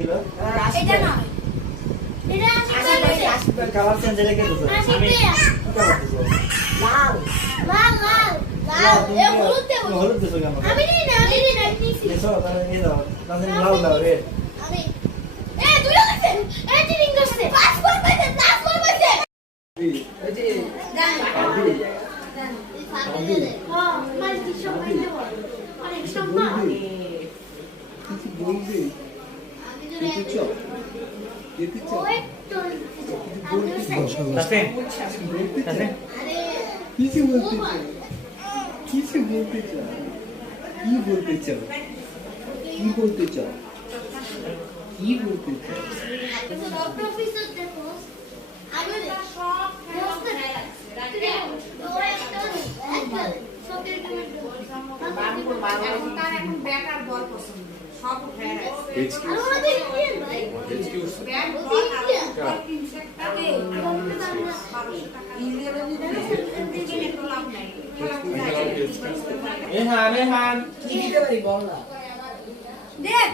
এটা না এটা আছে কালার চেঞ্জ রেখে দিছো আমি লাল লাল লাল লাল এ হলুদ দেব হলুদ দিছো কেন আমি না নিছি দিছো তাহলে এই দাও তাহলে লাল দাও রে আমি এ দুটো আছে এ চিটিং করছে পাসপোর্ট পাইছে এই যে আবি হ্যাঁ মাল কি সব পাইছে অনেক সব না কিছু বলবি যেতে চাও যেতে চাও ওই তো তাসিন তাসিন কিছু বলতে চাও কিছু বলতে চাও কি বলতে চাও কি বলতে চাও কি বলতে চাও সব প্রফেসর দেখো আমি সব এখন ব্যাট আর বল পছন্দ সব উঠে গেছে ব্যাট বল আর বল কিনছে টাকা 1200 টাকা কিনে তো লাভ নাই রেহান দেখ